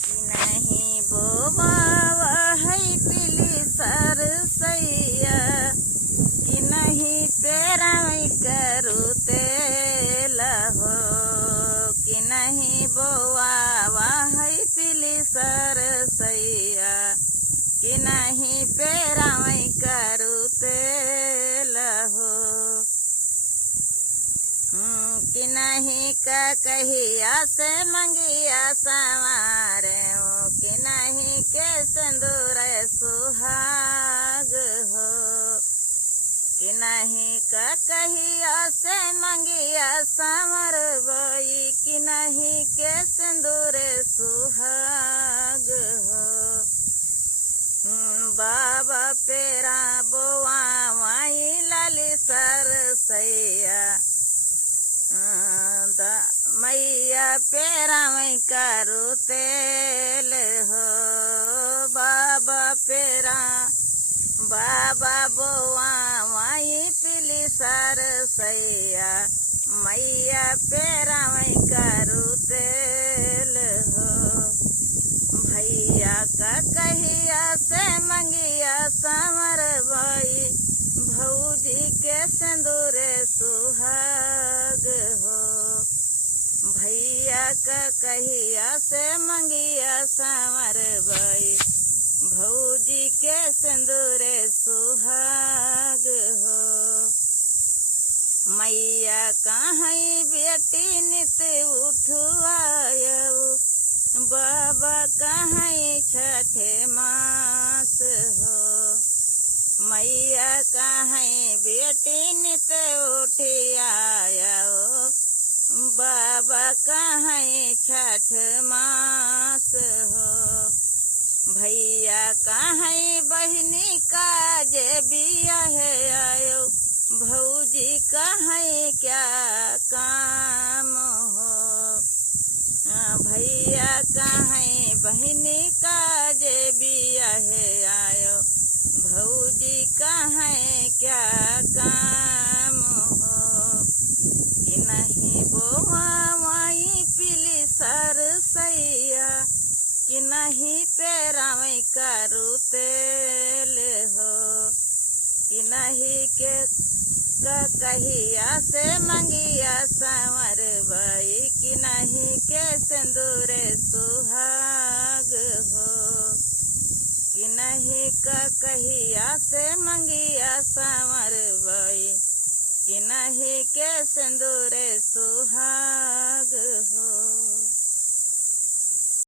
कि नहीं बोवा है पीली सरसैया, कि नहीं पेरा में करू तेल हो, कि नहीं बोवा है पीली सरसैया, कि नहीं पेरा में करू तेल हो। कि नहीं का कहिया से मंगिया संवारे हो, कि नहीं के सिंदूर सुहाग हो, कि नहीं का कहिया से मंगिया संवर बोई, कि नहीं के सिंदूर सुहाग हो। बाबा पेरा बोआ माई लाली सरसैया, मैया पेरा में करू तेल हो। बाबा पेरा बाबा बोआ माई पीली सरसैया, मैया पेरा में करू तेल हो। भैया का कहिया से मंगिया समर भई, भौजी के सिंदूर सुहाग हो। भैया का कहिया से मंगिया समर भई, भौजी के सिंदूर सुहाग हो। मैया कहीं बेटी नित उठवायऊ, बाबा कहीं छठे मास हो। मैया कहीं बेटी नित उठियाओ, बाबा कहीं छठ मास हो। भैया कहीं बहनी काज बिया है आयो, भौजी कहीं क्या काम हो। भैया कहीं बहनी काज बिया है आयो, भौजी कहीं क्या काम हो। कि नहीं बोआ माई पीली सरसैया, कि नहीं पेरा में करू तेल हो। कि नहीं के कहिया से मंगिया संवर भई, कि नहीं के सिंदूर सुहाग हो। कि नहीं का कहिया से मंगिया संवर भई, कि नहीं के सिंदूर सुहाग हो।